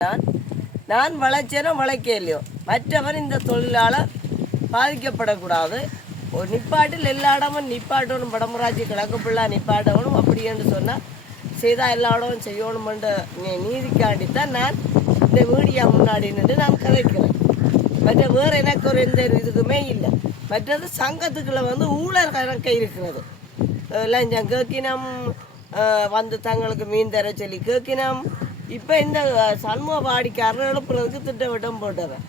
நான் நான் வளைச்சேனோ வளைக்கலையோ மற்றவர் இந்த தொழிலால் பாதிக்கப்படக்கூடாது. ஒரு நிப்பாட்டில் எல்லா இடமும் நிப்பாட்டணும் படமுராட்சி கிழக்கு பிள்ளை நிப்பாட்டணும் அப்படி என்று சொன்னால் செய்தால் எல்லா இடமும் செய்யணுமென்ற நீ- நீதிக்காண்டித்தான் நான் இந்த மீடியா முன்னாடி நின்று நான் கதைக்கிறேன். மற்ற வேறு எனக்கு ஒரு எந்த இதுக்குமே இல்லை. மற்றது சங்கத்துக்குள்ள வந்து ஊழல் கணக்கு இருக்கிறது. லஞ்சம் கேட்கினம் வந்து தங்களுக்கு மீன் தர சொல்லி கேட்கினம் இப்போ இந்த சண்முக வாடிக்காரர் எழுப்புறதுக்கு திட்டவட்டம் போட்டவன்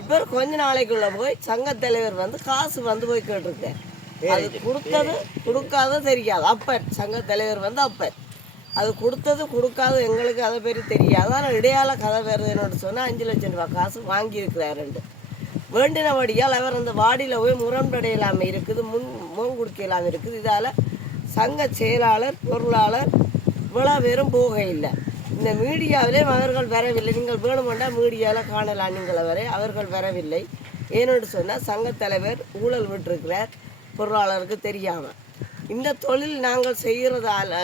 இப்போ கொஞ்ச நாளைக்குள்ள போய் சங்கத் தலைவர் வந்து காசு வந்து போய் கேட்டிருக்கேன். அது கொடுத்தது கொடுக்காத தெரியாது. அப்பர் சங்கத் தலைவர் வந்து அப்பர் அது கொடுத்தது கொடுக்காது எங்களுக்கு அதை பேர் தெரியாது. ஆனால் இடையால கதை வருதுன்னு சொன்னால் அஞ்சு லட்சம் ரூபாய் காசு வாங்கியிருக்கிறாருண்டு வேண்டினபடியால் அவர் அந்த வாடியில் போய் முரண்படையிலாமல் இருக்குது முன் முன் கொடுக்கலாமல் இருக்குது. இதால் சங்க செயலாளர் பொருளாளர் இவ்வளோ பேரும் போக இல்லை இந்த மீடியாவிலே அவர்கள் வரவில்லை. நீங்கள் வேணுமெண்டா மீடியாவில் காணலாம். நீங்கள் வரை அவர்கள் வரவில்லை. ஏனென்று சொன்னால் சங்கத் தலைவர் ஊழல் விட்டுருக்கிறார். பொருளாளருக்கு தெரியாமல் இந்த தொழில் நாங்கள் செய்கிறதால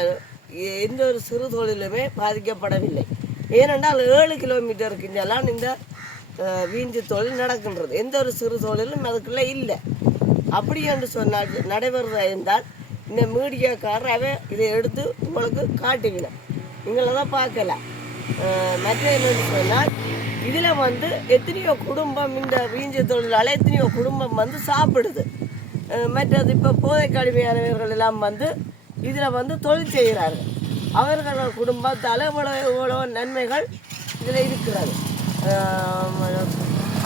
எந்த ஒரு சிறு தொழிலுமே பாதிக்கப்படவில்லை. ஏனென்றால் ஏழு கிலோமீட்டருக்கு இங்கெல்லாம் இந்த வீஞ்சு தொழில் நடக்கின்றது. எந்த ஒரு சிறு தொழிலும் அதுக்குள்ளே இல்லை. அப்படி என்று சொன்னால் நடைபெறுவதாக இருந்தால் இந்த மீடியாக்காரர் அவன் இதை எடுத்து உங்களுக்கு காட்டுவினோம் எங்களை தான் பார்க்கல. மற்ற என்னன்னு சொன்னால் இதில் வந்து எத்தனையோ குடும்பம் இந்த வீஞ்ச தொழிலால் எத்தனையோ குடும்பம் வந்து சாப்பிடுது. மற்றது இப்போ போதை கடுமையானவர்கள் எல்லாம் வந்து இதில் வந்து தொழில் செய்கிறார்கள். அவர்கள் குடும்பத்தால் இவ்வளோ இவ்வளோ நன்மைகள் இதில் இருக்கிறது.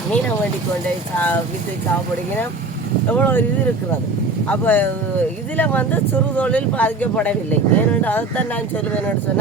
மீனை வண்டி கொண்டே சா வீட்டை சாப்பிடுங்கன்னா எவ்வளோ இது இருக்கிறது. அப்போ இதில் வந்து சிறு தொழில் பாதிக்கப்படவில்லை. ஏனென்று அதைத்தான் நான் சொல்லுவேன் சொன்னால்